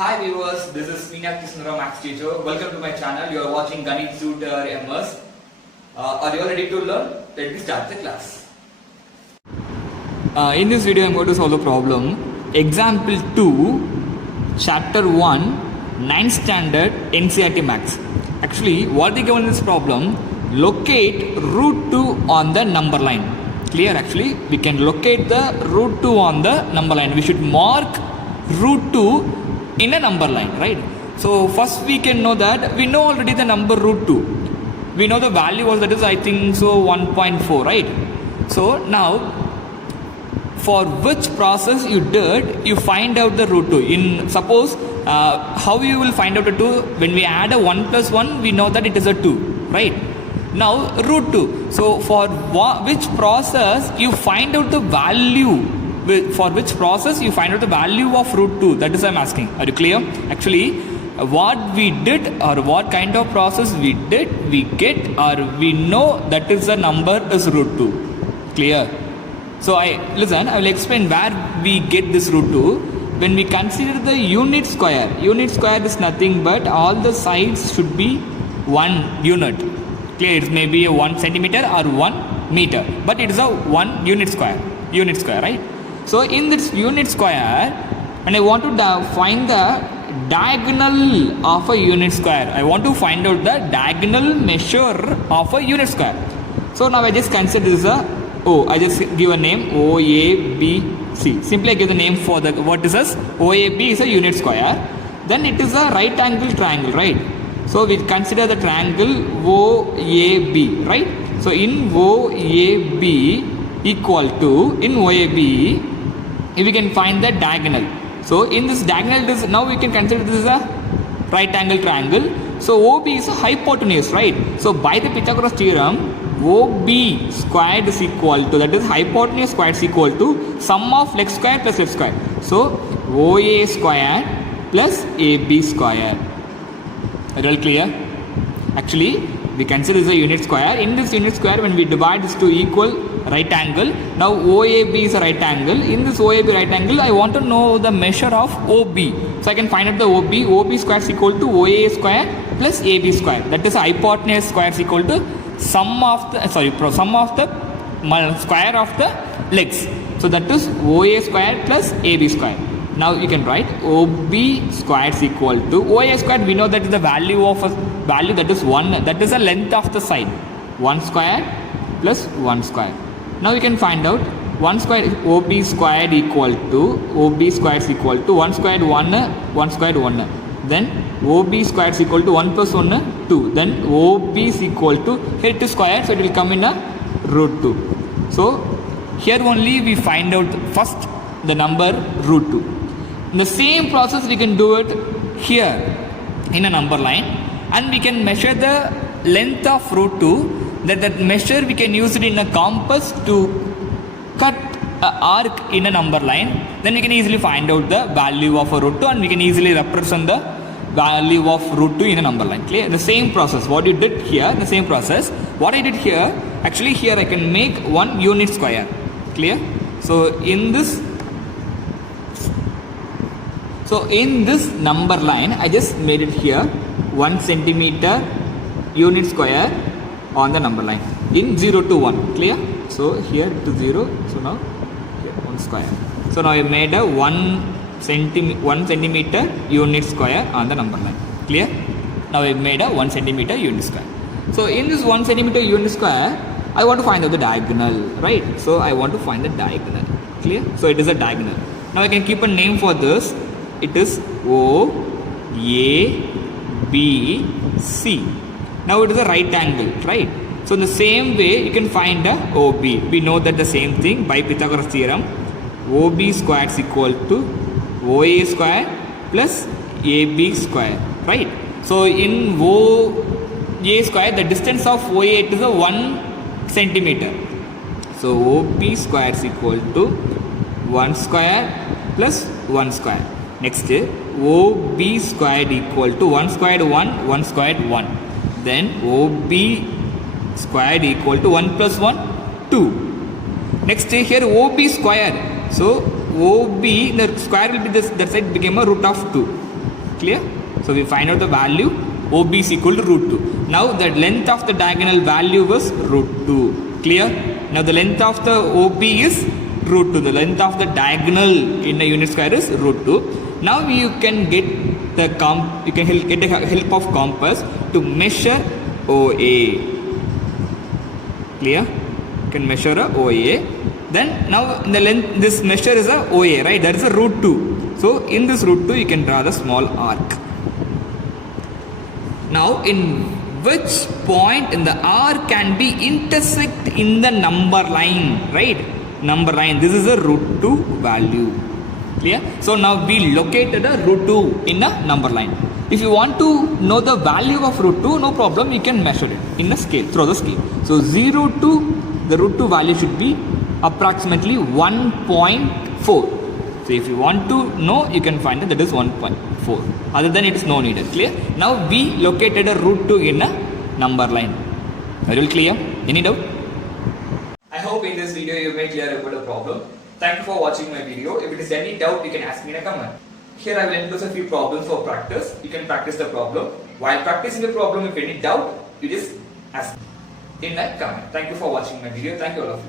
Hi viewers, this is Sneha Max teacher. Welcome to my channel. You are watching Ncert MS. Are you all ready to learn? Let me start the class. In this video, I am going to solve the problem. Example 2, Chapter 1, 9th Standard Ncert Max. Actually, what they given in this problem? Locate root 2 on the number line. Clear? Actually, we can locate the root 2 on the number line. We should mark root 2 in a number line, right? So first we can know that we know already the number root 2. We know the value was, that is, I think so 1.4, right? So now for which process you did, you find out the root 2. In suppose how you will find out the 2? When we add a 1 plus 1, we know that it is a 2, right? Now root 2. So for which process you find out the value, for which process you find out the value of root 2, that is I'm asking. Are you clear? Actually what we did, or what kind of process we did, we get, or we know that is the number is root 2. Clear? So I will explain where we get this root 2. When we consider the unit square is nothing but all the sides should be 1 unit. Clear? It may be a 1 centimeter or 1 meter, but it is a 1 unit square, right? So in this unit square, when I want to find the diagonal of a unit square, I want to find out the diagonal measure of a unit square. So now I just consider this I just give a name OABC. Simply I give the name for the vertices. OAB is a unit square. Then it is a right angle triangle, right? So we consider the triangle OAB, right? So in OAB equal to, in OAB, we can find the diagonal. So in this diagonal, now we can consider this is a right angle triangle. So OB is a hypotenuse, right? So by the Pythagoras theorem, OB squared is equal to, that is hypotenuse squared is equal to sum of leg square plus left square. So OA squared plus AB squared. Are you all clear? Actually, we consider this a unit square. In this unit square, when we divide this to equal right angle, now OAB is a right angle. In this OAB right angle, I want to know the measure of OB. So I can find out the OB. OB square is equal to OA square plus AB square. That is hypotenuse square is equal to sum of the square of the legs. So that is OA square plus AB square. Now you can write OB square is equal to OA square. We know that is the value of a value, that is 1. That is the length of the side. 1 square plus 1 square. Now you can find out 1 square OB squared equal to, OB square is equal to 1 squared 1, 1 squared 1. Then OB square is equal to 1 plus 1, 2. Then OB is equal to, here it is square, so it will come in a root 2. So here only we find out first the number root 2. In the same process we can do it here in a number line, and we can measure the length of root 2. That measure we can use it in a compass to cut an arc in a number line. Then we can easily find out the value of a root 2, and we can easily represent the value of root 2 in a number line. Clear? The same process what you did here, the same process what I did here. Actually here I can make 1 unit square. Clear? So in this number line, I just made it here 1 centimeter unit square on the number line in 0 to 1. Clear? So here to 0. So now here 1 square. So now I made a 1 centimeter unit square on the number line. Clear? Now I made a 1 centimeter unit square. So in this 1 centimeter unit square, I want to find out the diagonal, right? So I want to find the diagonal. Clear? So it is a diagonal. Now I can keep a name for this. It is O A B C. Now it is a right angle, right? So in the same way you can find a OB. We know that the same thing by Pythagoras theorem. OB square is equal to OA square plus AB square, right? So in OA square, the distance of OA, it is a 1 centimeter. So OB square is equal to 1 square plus 1 square. Next, OB squared equal to 1 squared 1, 1 squared 1. Then OB squared equal to 1 plus 1, 2. Next, here OB square. So OB, the square will be this, that side became a root of 2. Clear? So we find out the value OB is equal to root 2. Now the length of the diagonal value was root 2. Clear? Now the length of the OB is root 2. The length of the diagonal in a unit square is root 2. Now you can get the get the help of compass to measure OA. Clear? You can measure a OA. Then now in the length, this measure is a OA, right? That is a root 2. So in this root 2 you can draw the small arc. Now in which point in the arc can be intersect in the number line, right? Number line, this is a root 2 value. Clear? So now we located a root 2 in a number line. If you want to know the value of root 2, no problem, you can measure it in a scale, through the scale. So 0 to the root 2 value should be approximately 1.4. So if you want to know, you can find that is 1.4. Other than it is no needed. Clear? Now we located a root 2 in a number line. Very well clear? Any doubt? I hope in this video you made clear about the problem. Thank you for watching my video. If it is any doubt, you can ask me in a comment. Here I will introduce a few problems for practice. You can practice the problem. While practicing the problem, if any doubt, you just ask in a comment. Thank you for watching my video. Thank you all of you.